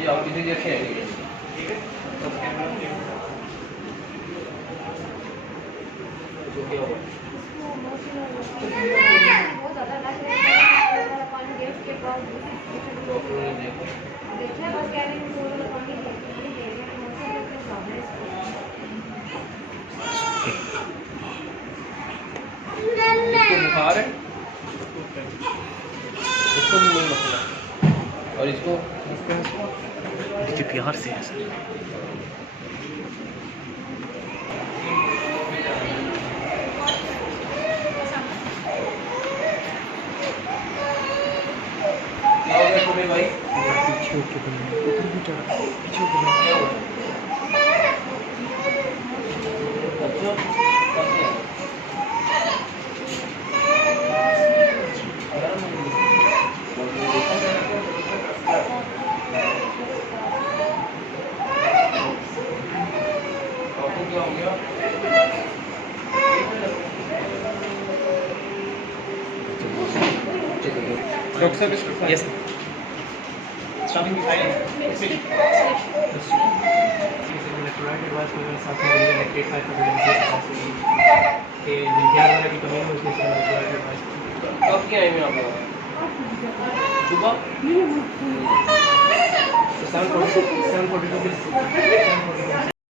जी आपकी चीज़ें अच्छी आएंगी। ठीक है जो क्या हुआ बहुत ज़्यादा लग रहा है पानी देख के बाद डॉक्टर ने देखा देखिए बस कह रहे हैं थोड़ा पानी दे रहे हैं मौसम में कुछ ज़्यादा है इसको बुखार है, इसको भी कोई मसला और इसको देखिए प्यार से है सर क्या हो गया छोटे भाई? पीछे होके बना ऊपर भी चढ़ा पीछे होके बना क्या हुआ? अच्छा कब से? आपको क्या हो गया? डॉक्टर साहब इसको यस स्टार्टिंग की फाइल इलेक्ट्रोलाइट एडवाइस के साथ में इलेक्ट्रिक फाइल का कि विज्ञान वाला की कमी है उसमें से इलेक्ट्रोलाइट एडवाइस कब क्या है मैं आप लोग? सुबह? 742 742